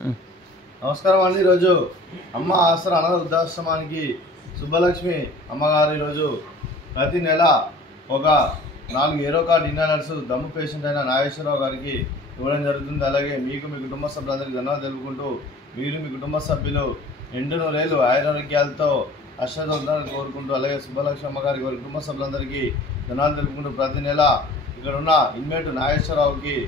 నమస్కారం అండి। ఈరోజు అమ్మ ఆసరా అనాథ వృద్ధాశ్రమానికి సుబ్బలక్ష్మి అమ్మగారు ఈరోజు ప్రతి నెల ఒక 4 ఏరో కార్డ్ ఇన్హాలర్స్ దమ్ము పేషెంట్ అయిన నాగేశ్వరరావు గారికి ఇవ్వడం జరుగుతుంది। అలాగే మీకు మీ కుటుంబ సభ్యులందరికీ ధన్యవాదాలు తెలుపుకుంటూ మీరు మీ కుటుంబ సభ్యులు నిండు నూరేళ్లు ఆయురారోగ్యాలతో అష్టదోషాలను కోరుకుంటూ అలాగే సుబ్బలక్ష్మి అమ్మగారికి వారి కుటుంబ సభ్యులందరికీ ధన్యవాదాలు తెలుపుకుంటూ ప్రతి నెల ఇక్కడ ఉన్న ఇన్మేట్ నాగేశ్వరరావుకి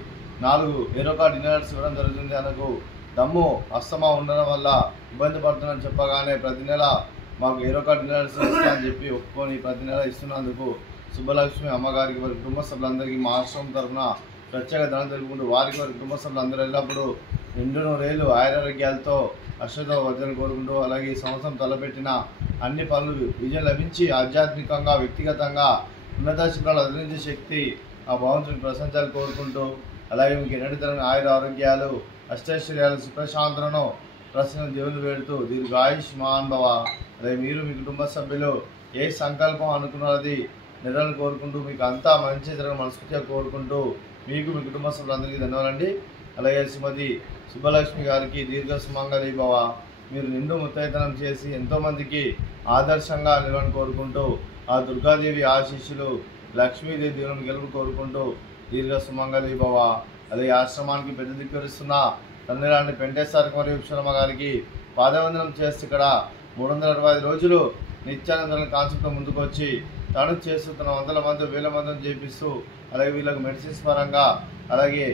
4 ఏరో కార్డ్ ఇన్హాలర్స్ ఇవ్వడం జరుగుతుంది। అనకు దమ్ము అస్తమా ఉండడం వల్ల ఇబ్బంది పడుతుందని చెప్పగానే ప్రతి నెల మాకు ఏరో కార్డ్ ఇన్హాలర్స్ ఇస్తా అని చెప్పి ఒప్పుకొని ప్రతి నెల ఇస్తున్నందుకు సుబ్బలక్ష్మి అమ్మగారికి వారి కుటుంబ సభ్యులందరికీ మా ఆశ్రమం తరఫున ప్రత్యేక ధన్యవాదాలు తెలుపుకుంటూ వారికి వారి కుటుంబ సభ్యులందరూ ఎల్లప్పుడూ నిండు నూరేళ్లు ఆయురారోగ్యాలతో అశ్వతో వర్ధన కోరుకుంటూ అలాగే ఈ సంవత్సరం తలపెట్టిన అన్ని పనులు విజయం లభించి ఆధ్యాత్మికంగా వ్యక్తిగతంగా ఉన్నత శిఖరాలు అధిరించే శక్తి ఆ భగవంతుని ప్రశంసాలు కోరుకుంటూ అలాగే మీకు ఎన్నటి తరగని ఆయుర ఆరోగ్యాలు అష్టైశ్వర్యాలు సుఖశాంతులను ప్రశ్న దేవుని వేడుతూ దీనికి ఆయుష్మాన్ భవ। అలాగే మీరు మీ కుటుంబ సభ్యులు ఏ సంకల్పం అనుకున్నది నెరవేరాలని కోరుకుంటూ మీకు అంతా మంచి జరగని మనస్ఫూర్తిగా కోరుకుంటూ మీకు మీ కుటుంబ సభ్యులందరికీ ధన్యవాదాలండి। అలాగే శ్రీమతి సుబ్బలక్ష్మి గారికి దీర్ఘ సుమంగళి భవ। మీరు నిండు ముత్తైతనం చేసి ఎంతోమందికి ఆదర్శంగా నిలవాలని కోరుకుంటూ ఆ దుర్గాదేవి ఆశీస్సులు లక్ష్మీదేవి దేవుని గెలుపు కోరుకుంటూ దీర్ఘ సుమంగళి భవ। అలాగే ఆశ్రమానికి పెద్ద దిక్కురిస్తున్న తండ్రి పెంటేశ్వర మరియు విశ్వరమ్మ గారికి పాదవందనం చేసి ఇక్కడ 365 రోజులు నిత్యానందన కాన్సెప్ట్ ముందుకు వచ్చి తాను చేస్తున్న వందల మంది వేల మందిని చేపిస్తూ అలాగే వీళ్ళకు మెడిసిన్స్ పరంగా అలాగే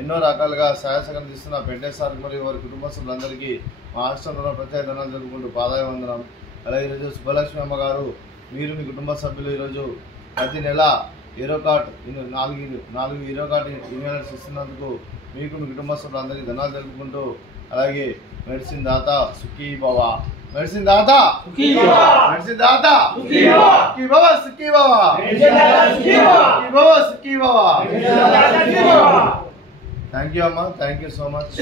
ఎన్నో రకాలుగా సహాయసహకారం తీస్తున్న పెంటేశ్వర మరియు వారి కుటుంబ సభ్యులందరికీ మా ఆశ్రమంలో ప్రత్యేక ధన్యవాదాలు జరుపుకుంటూ పాదవందనం। అలాగే ఈరోజు సుబ్బలక్ష్మి అమ్మగారు మీరు మీ కుటుంబ సభ్యులు ఈరోజు ప్రతి నెల ఏరో కార్డ్ 4 ఏరో కార్డ్ ఇన్హాలర్స్ ఇస్తున్నందుకు మీకు మీ కుటుంబ సభ్యులందరికీ ధన్యవాదాలు తెలుపుకుంటూ అలాగే మెడిసిన్ దాత సుఖీ భవ, మెడిసిన్ దాత సుఖీ భవ, మెడిసిన్ దాత సుఖీ భవ, సుఖీ భవ, సుఖీ భవ, సుఖీ భవ, సుఖీ భవ। థ్యాంక్ యూ అమ్మ, థ్యాంక్ యూ సో మచ్।